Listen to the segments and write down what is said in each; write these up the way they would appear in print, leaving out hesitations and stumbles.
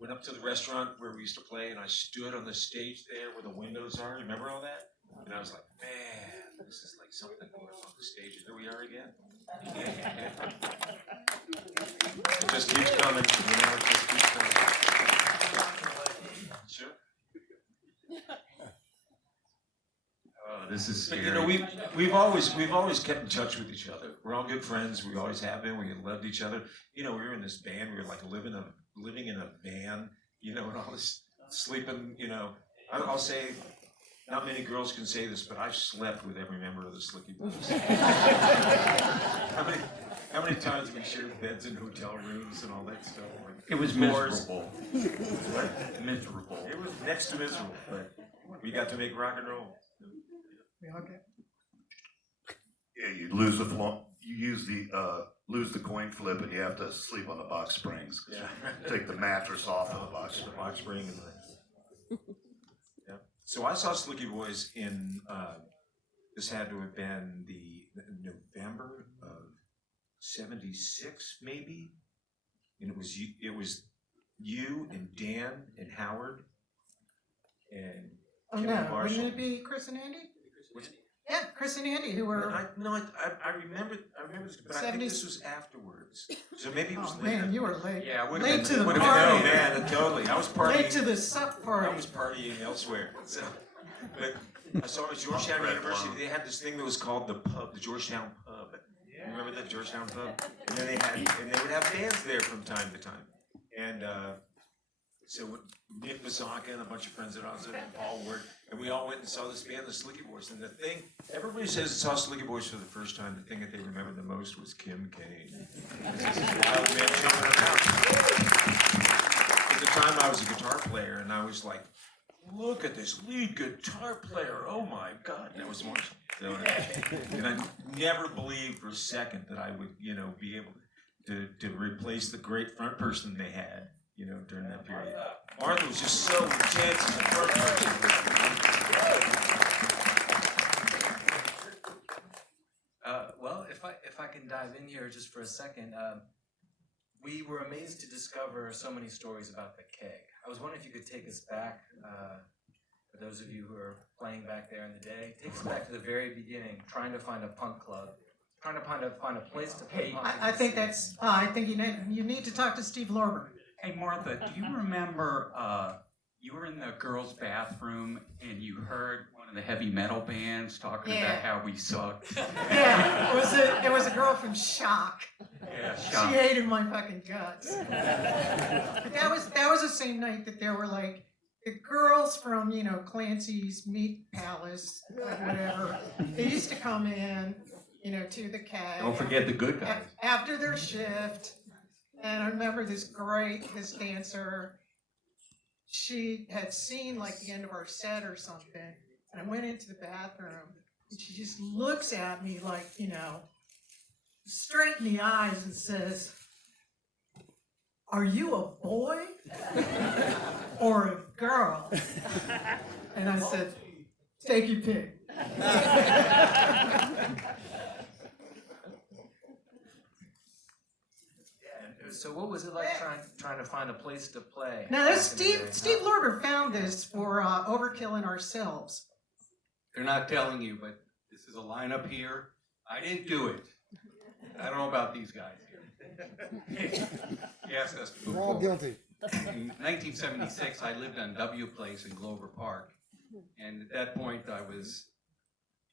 went up to the restaurant where we used to play, and I stood on the stage there where the windows are. Remember all that? And I was like, man, this is like something going on the stage. And here we are again. It just keeps coming. It just keeps coming. Sure. Oh, this is scary. But, we've always kept in touch with each other. We're all good friends. We always have been. We loved each other. We were in this band. We were like living in a van, and all this sleeping. I'll say, not many girls can say this, but I've slept with every member of the Slickee Boys. How many times we shared beds in hotel rooms and all that stuff? It was miserable. What? Miserable. It was next to miserable, but we got to make rock and roll. Okay. Yeah, you lose the coin flip, and you have to sleep on the box springs. Yeah. Take the mattress off of the box The spring. box spring. Yeah. So I saw Slickee Boys in, this had to have been the November of '76, maybe. And it was you and Dan and Howard and Oh Kim no, Marshall. wouldn't it be Chris and Andy? Which- Yeah, Chris and Andy, who were. I remember this, but I think 70s. this was afterwards. So maybe it was Oh later. man, you were late. Yeah, late to the no, party. man, totally. I was partying. Late to the sup party. I was partying elsewhere. So, but I saw at Georgetown Red University, Blonde. they had this thing that was called the pub, the Georgetown pub. You remember that Georgetown pub? And then they would have bands there from time to time. And so Nick Mazanka and a bunch of friends at ours and Paul Ward, and we all went and saw this band, the Slickee Boys. And the thing, everybody says saw Slickee Boys for the first time. The thing that they remember the most was Kim Kane. This is a wild man jumping around. At the time, I was a guitar player, and I was like, look at this lead guitar player. Oh my God. And that was Marshall. So, and I never believed for a second that I would, be able to replace the great front person they had, during that period. Martha was just so intense as a front person. Well, if I can dive in here just for a second, we were amazed to discover so many stories about the keg. I was wondering if you could take us back, for those of you who are playing back there in the day, take us back to the very beginning, trying to find a punk club, trying to find a place to play punk. I think that's. I think you need to talk to Steve Lorber. Hey, Martha, do you remember you were in the girls' bathroom and you heard one of the heavy metal bands talking about how we sucked? Yeah, it was a girl from Shock. Yeah, She Shock. hated my fucking guts. But that was the same night that there were like the girls from Clancy's Meat Palace, whatever. They used to come in, to the keg. Don't forget the good guys. After their shift. And I remember this dancer, she had seen like the end of our set or something, and I went into the bathroom, and she just looks at me like, straight in the eyes and says, "Are you a boy or a girl?" And I said, "Take your pick." So what was it like trying to find a place to play? Now, this Steve Lorber found this for Overkill and Ourselves. They're not telling you, but this is a lineup here. I didn't do it. I don't know about these guys here. Yes, that's We're all guilty. In 1976, I lived on W Place in Glover Park, and at that point, I was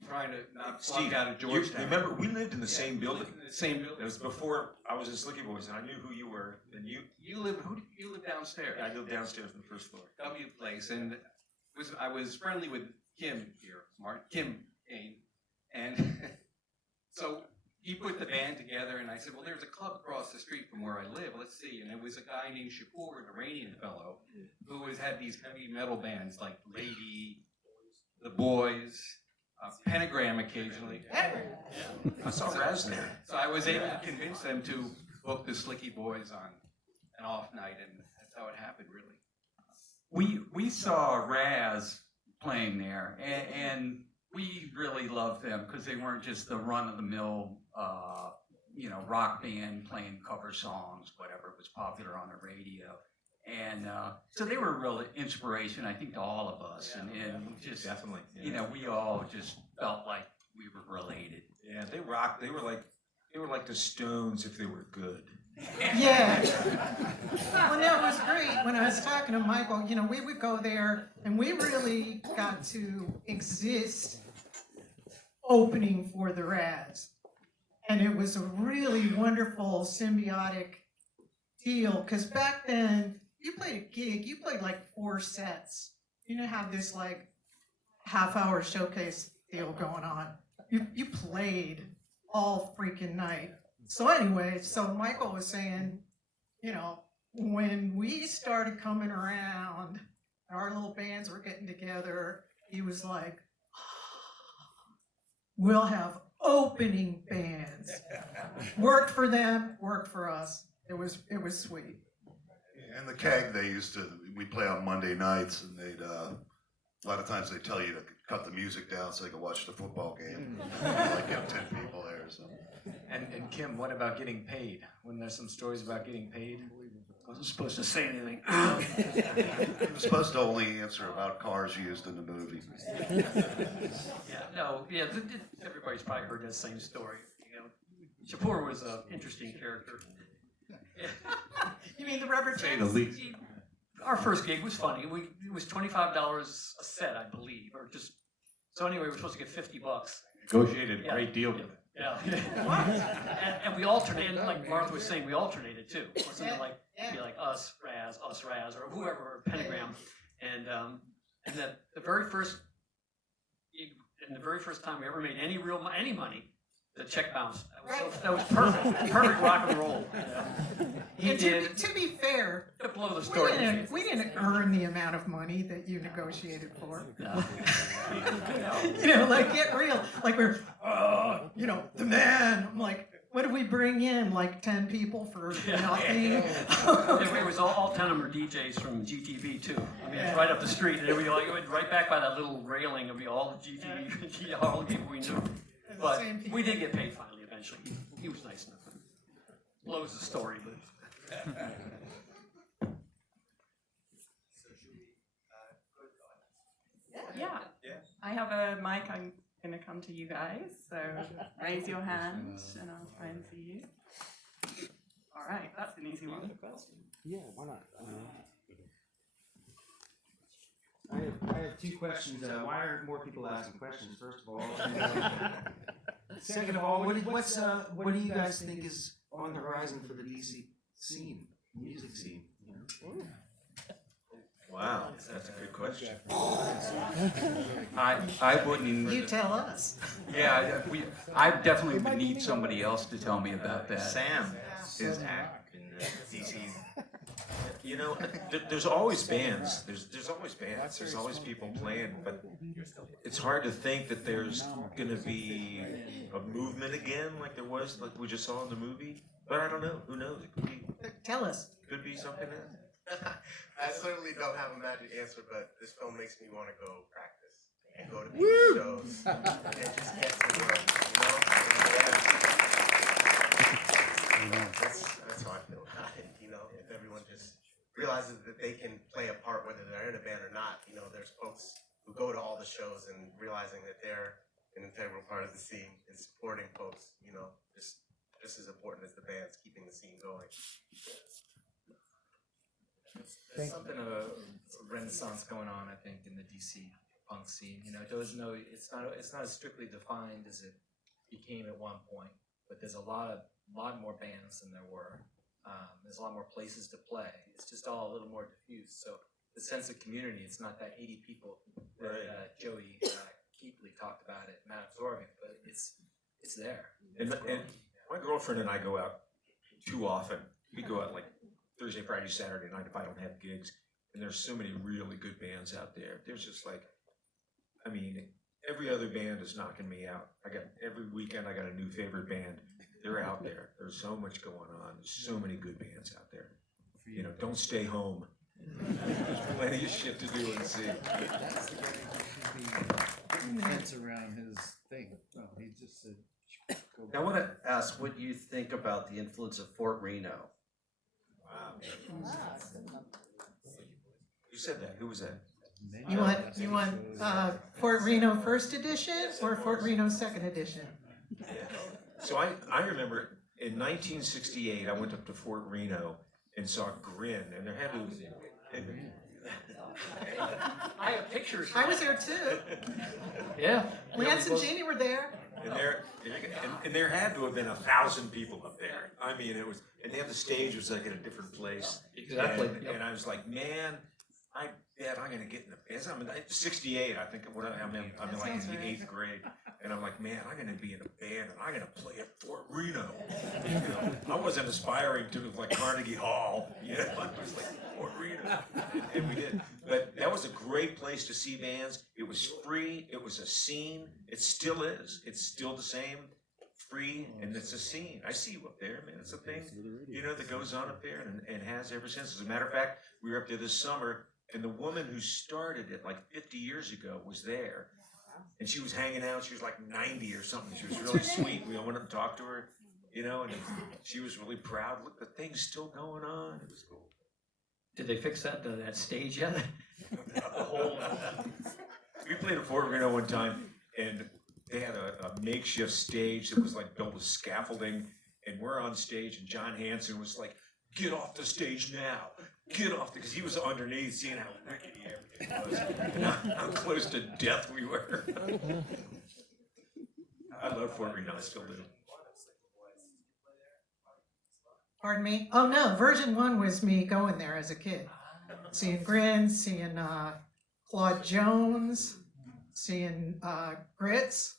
trying to not flunk Steve, out of you Georgetown. remember, we lived in the same building. The same building. It was before I was in Slickee Boys, and I knew who you were. And you You live downstairs. I lived downstairs on the first floor. W Place, and I was friendly with Kim here, Kim Kane, and so he put the band together, and I said, well, there's a club across the street from where I live, let's see, and it was a guy named Shapoor, an Iranian fellow, who had these heavy metal bands like Lady, The Boys, Pentagram occasionally. I saw Raz there. So I was able to convince them to book the Slickee Boys on an off night, and that's how it happened, really. We saw Raz playing there, and we really loved them because they weren't just the run-of-the-mill, rock band playing cover songs, whatever was popular on the radio. And so they were a real inspiration, I think, to all of us. And just, Definitely. you know, we all just felt like we were related. Yeah, they rocked. They were like the Stones if they were good. Yeah. Well, no, it was great. When I was talking to Michael, you know, we would go there and we really got to exist opening for the Raz. And it was a really wonderful symbiotic deal, because back then, you played a gig, you played like 4 sets. You didn't have this like half-hour showcase deal going on. You played all freaking night. So anyway, so Michael was saying, you know, when we started coming around, our little bands were getting together, he was like, we'll have opening bands. Worked for them, worked for us. It was sweet. And the keg, we'd play on Monday nights, and a lot of times they tell you to cut the music down so they can watch the football game. Like get 10 people there, so. And Kim, what about getting paid? When there's some stories about getting paid? Wasn't supposed to say anything. I'm supposed to only answer about cars used in the movie. Everybody's probably heard that same story. You know, Shapur was an interesting character. You mean the rubber Say chips? the least. Our first gig was funny. It was $25 a set, I believe, or just. So anyway, we were supposed to get $50. Negotiated a Yeah. great deal. Yeah. and we alternated, like Martha was saying, we alternated too. It wasn't like it'd be like us, Raz, or whoever, or Pentagram. And the very first time we ever made any money, the check bounced. That was perfect. Perfect rock and roll. He And did. to be fair, To blow the story. we didn't earn the amount of money that you negotiated for. No. You know, like, get real. Like, we're, you know, the man. I'm like, what did we bring in? Like 10 people for nothing? It was all 10 of them are DJs from GTV too. I mean, it's right up the street, and everybody like, it went right back by that little railing. It'd be all the GTV, all the people we knew. But Same people. we did get paid finally. Eventually, he was nice enough. Blows the story, but. Yeah. I have a mic. I'm going to come to you guys. So raise your hand and I'll try and see you. All right. That's an easy one. Yeah, why not? I have 2 questions. Why aren't more people asking questions, first of all? Second of all, what do you guys think is on the horizon for the DC scene, music scene? You know? Wow, that's a good question. I wouldn't. You tell us. Yeah, I definitely would need somebody else to tell me about that. Sam is in DC. You know, there's always bands. There's always bands. There's always people playing, but it's hard to think that there's gonna be a movement again like there was, like we just saw in the movie. But I don't know. Who knows? It Tell us. could be something else. I certainly don't have a magic answer, but this film makes me want to go practice and go to these shows and just get to work, you know? That's how I feel about it, you know? If everyone just realizes that they can play a part, whether they're in a band or not, you know, there's folks who go to all the shows and realizing that they're an integral part of the scene and supporting folks, you know, just as important as the bands keeping the scene going. There's something of a renaissance going on, I think, in the DC punk scene. You know, it's not as strictly defined as it became at one point, but there's a lot more bands than there were. There's a lot more places to play. It's just all a little more diffuse. So the sense of community, it's not that 80 people that Joey Keepley talked about it, Matt absorbing, but it's there. And my girlfriend and I go out too often. We go out like Thursday, Friday, Saturday night if I don't have gigs. And there's so many really good bands out there. There's just like, I mean, every other band is knocking me out. Every weekend I got a new favorite band. They're out there. There's so much going on. There's so many good bands out there. You know, don't stay home. There's plenty of shit to do and see. Fence around his thing. Well, he just said. I want to ask what you think about the influence of Fort Reno. Wow. Who said that? Who was that? You want Fort Reno first edition or Fort Reno second edition? So I remember in 1968, I went up to Fort Reno and saw Grin, and there had to I have pictures. I was there too. Yeah. Lance and Jeannie were there. and there had to have been 1,000 people up there. I mean, it was, and they had the stage was like in a different place. Exactly. And I was like, man, I bet I'm gonna get in the band. I'm in 68, I think. I'm in like in the 8th grade, and I'm like, man, I'm gonna be in a band, and I'm gonna play at Fort Reno. You know, I wasn't aspiring to like Carnegie Hall. You know, I was like Fort Reno, and we did. But that was a great place to see bands. It was free. It was a scene. It still is. It's still the same. Free, and it's a scene. I see you up there, man. It's a thing, you know, that goes on up there and has ever since. As a matter of fact, we were up there this summer, and the woman who started it like 50 years ago was there, and she was hanging out. She was like 90 or something. She was really sweet. We all went up and talked to her, you know, and she was really proud. Look, the thing's still going on. It was cool. Did they fix that stage yet? We played at Fort Reno one time, and they had a makeshift stage that was like built with scaffolding, and we're on stage, and John Hanson was like, "Get off the stage now! Get off!" Because he was underneath, seeing how rickety everything was, and how close to death we were. I love Fort Reno, I still do. Pardon me? Oh no, version 1 was me going there as a kid. Seeing Grin, seeing Claude Jones, seeing Grits.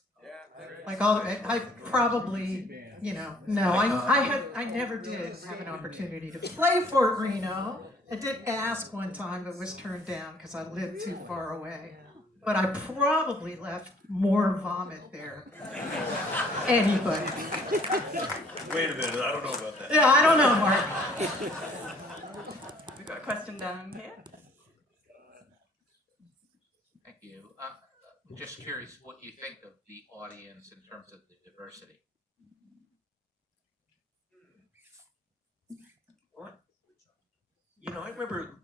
Like all of it. I probably, you know, no, I never did have an opportunity to play Fort Reno. I did ask one time, but was turned down because I lived too far away. But I probably left more vomit there than anybody. Wait a minute, I don't know about that. Yeah, I don't know, Mark. We've got a question down here. Thank you. Just curious what you think of the audience in terms of the diversity. What? You know, I remember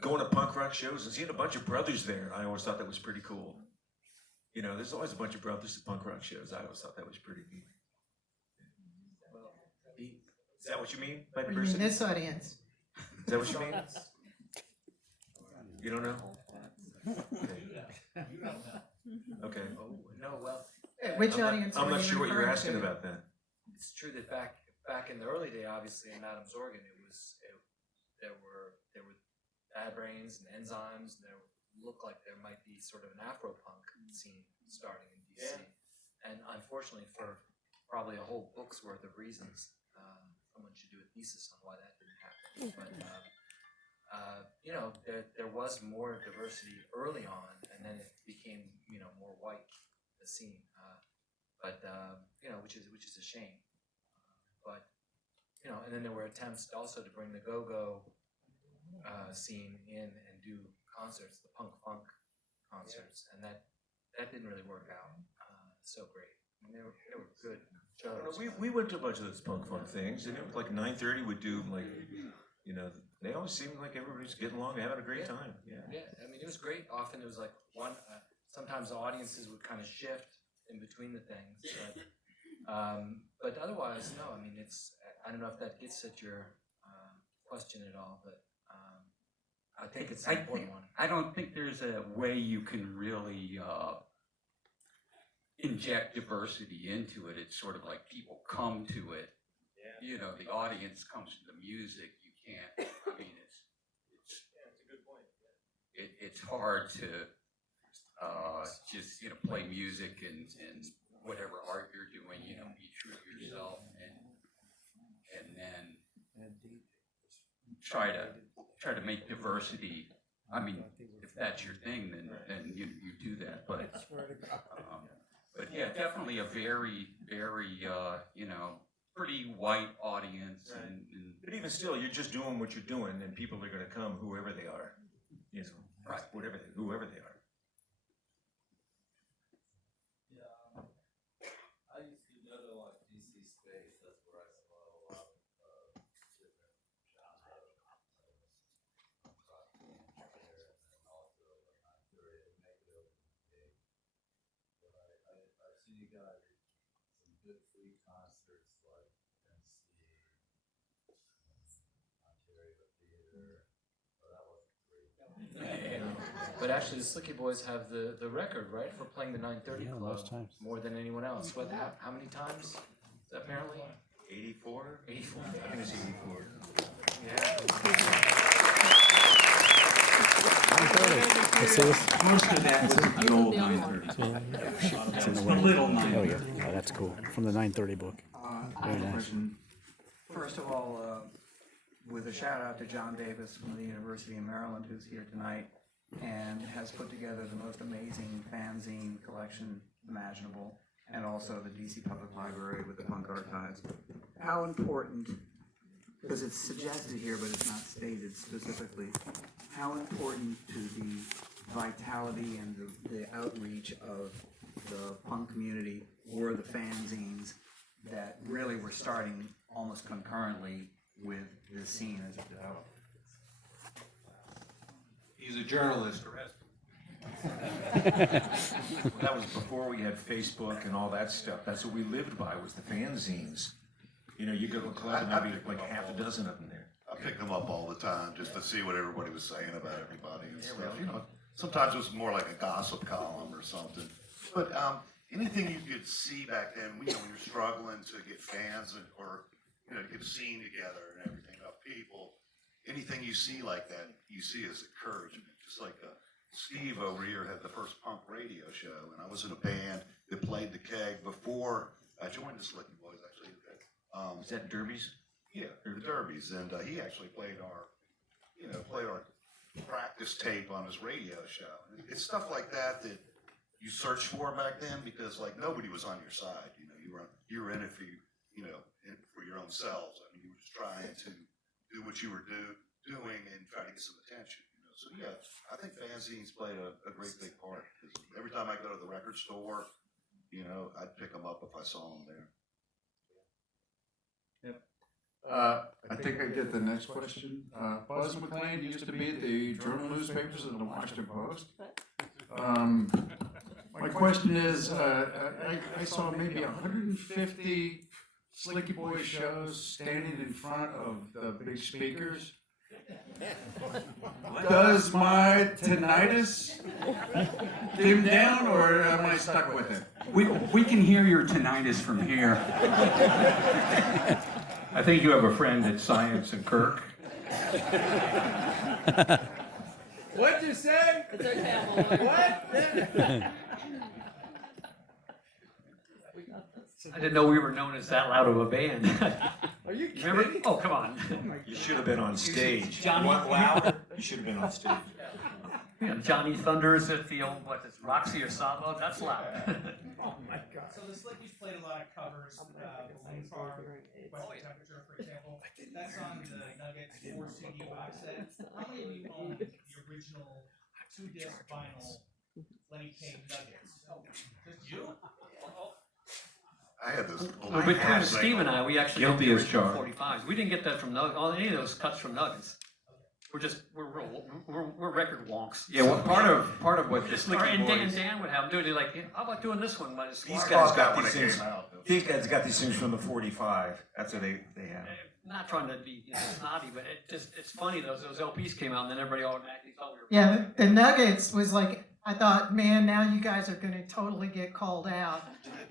going to punk rock shows and seeing a bunch of brothers there, and I always thought that was pretty cool. You know, there's always a bunch of brothers at punk rock shows. I always thought that was pretty neat. Is that what you mean by What do you mean, diversity? this audience? Is that what you mean? You don't know? Okay. Oh, no, well. Which audience I'm are not you sure what you're referring asking to? about that. It's true that back in the early day, obviously in Adams, Oregon, there were Bad Brains and Enzymes, and there looked like there might be sort of an Afro-punk scene starting in DC. Yeah. And unfortunately, for probably a whole book's worth of reasons, someone should do a thesis on why that didn't happen. But you know, there was more diversity early on, and then it became, you know, more white, the scene. You know, which is a shame. But you know, and then there were attempts also to bring the go-go scene in and do concerts, the punk funk concerts, and that didn't really work out so great. I mean, they were good shows. We went to a bunch of those punk funk things, and it was like 9:30 would do like, you know, they always seemed like everybody's getting along, having a great time. Yeah, I mean, it was great. Often it was like one. Sometimes the audiences would kind of shift in between the things, but otherwise, no. I mean, it's. I don't know if that gets at your question at all, but I think it's an important one. I don't think there's a way you can really inject diversity into it. It's sort of like people come to it. Yeah. You know, the audience comes to the music. You can't. I mean, it's a good point. It's hard to just, you know, play music and whatever art you're doing. You know, be true to yourself and then try to make diversity. I mean, if that's your thing, then you do that. But yeah, definitely a very you know, pretty white audience. And but even still, you're just doing what you're doing, and people are going to come, whoever they are. You know, right? Whoever they are. I used to go to like DC Space. That's where I saw a lot of different genres. got some good free concerts like Ontario Theater. Well, that wasn't free. But actually, the Slickee Boys have the record, right, for playing the 930 Yeah, Club most times. more than anyone else. What? How many times? Apparently, 84? 84. I think it's 84. Most of that was the old 930. It's in the The little way. 930. Oh, yeah. Oh, that's cool. From the 930 book. I have a question. First of all, with a shout out to John Davis from the University of Maryland, who's here tonight and has put together the most amazing fanzine collection imaginable, and also the DC Public Library with the punk archives. How important, because it's suggested here but it's not stated specifically, how important to the vitality and the outreach of the punk community were the fanzines that really were starting almost concurrently with the scene as it developed? He's a journalist, arrested. That was before we had Facebook and all that stuff. That's what we lived by, was the fanzines. You know, you go to a club and there'd be like half a dozen of them there. I picked them up all the time just to see what everybody was saying about everybody and stuff. You know, sometimes it was more like a gossip column or something. But anything you could see back then, you know, when you're struggling to get fans or you know, get a scene together and everything about people, anything you see like that, you see as encouragement. Just like Steve over here had the first punk radio show, and I was in a band that played the Keg before I joined the Slickee Boys. Actually, Is that Derbies? yeah, the Derbies, and he actually played our practice tape on his radio show. It's stuff like that that you search for back then because like nobody was on your side. You know, you were in it for for your own selves. I mean, you were just trying to do what you were doing and try to get some attention. You know, so yeah, I think fanzines played a great big part. Every time I go to the record store, you know, I'd pick them up if I saw them there. I think I get the next question. Buzz McLean used to be at the journal newspapers and the Washington Post. My question is, I saw maybe 150 Slickee Boys shows standing in front of the big speakers. Does my tinnitus dim down, or am I stuck with it? We can hear your tinnitus from here. I think you have a friend at Science and Kirk. What'd you say? It's okay, What? I didn't know we were known as that loud of a band. Are you kidding? Remember? Oh, come on. You should have been on stage. Johnny- You want louder? You should have been on stage. Yeah, Johnny Thunders at the old, what is Roxy or Sabo? That's loud. Oh my God. So the Slickees played a lot of covers, Balloon Farm, Western Temperature, for example. That's on the Nuggets 4 CD box set. How many of you own the original 2-disc vinyl Lenny Kane Nuggets? Just you? I had this. Well, between Steve and I, we actually Guilty got as the original charged. 45s. We didn't get that from Nuggets, any of those cuts from Nuggets. We're record wonks. Yeah, well, part of what the Or, Slickee and Boys. Dan would have them do it. They're like, how about doing this one? These guys got these things. These guys got these things from the 45. That's what they have. Not trying to be snotty, but it's funny those LPs came out and then everybody automatically thought we were. Yeah, the Nuggets was like, I thought, man, now you guys are gonna totally get called out.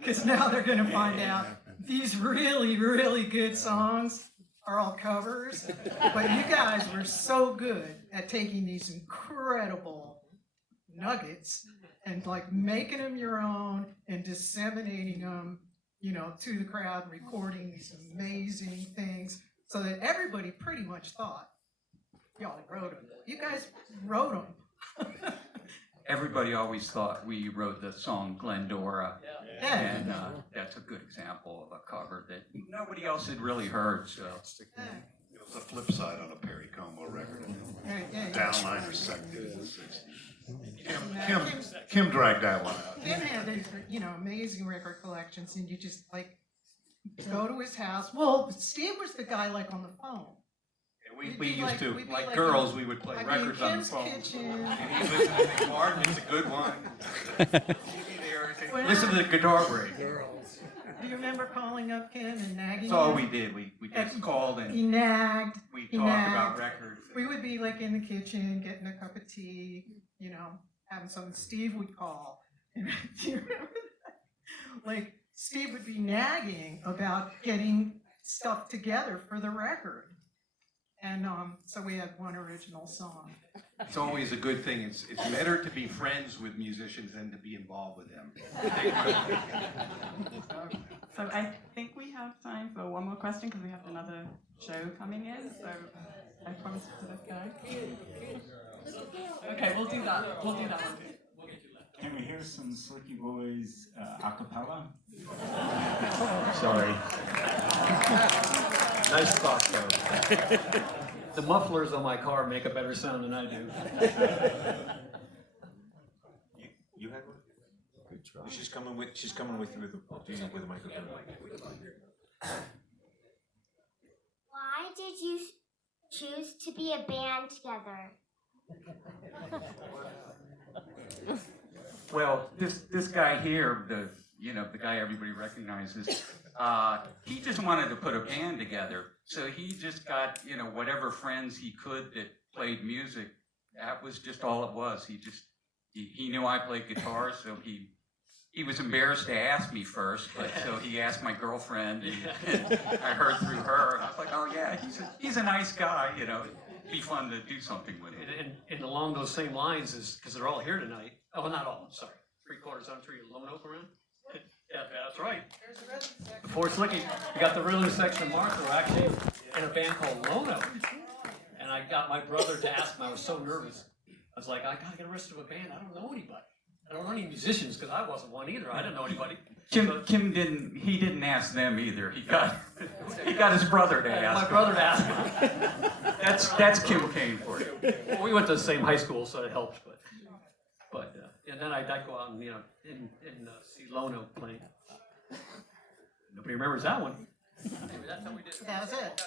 Cause now they're gonna find out these really, really good songs are all covers. But you guys were so good at taking these incredible nuggets and like making them your own and disseminating them, you know, to the crowd, recording these amazing things so that everybody pretty much thought y'all wrote them. You guys wrote them. Everybody always thought we wrote the song Glendora, Yeah. and that's a good example of a cover that nobody else had really heard. So It was the flip side on a Perry Como record. Downliner sected in the 60s. Kim dragged that one out. Kim had these, you know, amazing record collections, and you just like go to his house. Well, Steve was the guy like on the phone. we used to, we'd be like like girls, in- we would play like in records on the Kim's phone. kitchen. And he listened to the garden, it's a good one. He'd be there, and listen to the guitar break. Do you remember calling up Ken and nagging That's all him? we did. We just called He and nagged. we he talked nagged. about records. We would be like in the kitchen, getting a cup of tea, you know, having something. Steve would call. Do you remember that? Like, Steve would be nagging about getting stuff together for the record. And so we had one original song. It's always a good thing. It's better to be friends with musicians than to be involved with them. So I think we have time for one more question because we have another show coming in. So I promised to this guy. Okay, we'll do that. We'll do that one too. Can we hear some Slickee Boys a cappella? Sorry. Nice thought, though. The mufflers on my car make a better sound than I do. You had one? Good try. She's coming with a microphone. Why did you choose to be a band together? Well, this guy here, the guy everybody recognizes, he just wanted to put a band together. So he just got, whatever friends he could that played music. That was just all it was. He knew I played guitar, so he was embarrassed to ask me first, but so he asked my girlfriend, and I heard through her, and I was like, oh yeah, he's a nice guy, it'd be fun to do something with him. And along those same lines is, because they're all here tonight. Oh, not all, I'm sorry. 3/4 on 3, Lone Oak around? Yeah, that's right. Before Slickee, we got the rhythm section of Martha, we're actually in a band called Lone Oak. And I got my brother to ask him, I was so nervous. I was like, I gotta get a rest of a band, I don't know anybody. I don't know any musicians, because I wasn't one either, I didn't know anybody. Kim didn't ask them either. He got his brother to ask. My brother to ask him. That's Kim Kane for you. Well, we went to the same high school, so it helped, but and then I'd go out and, see Lone Oak playing. Nobody remembers that one. That was it.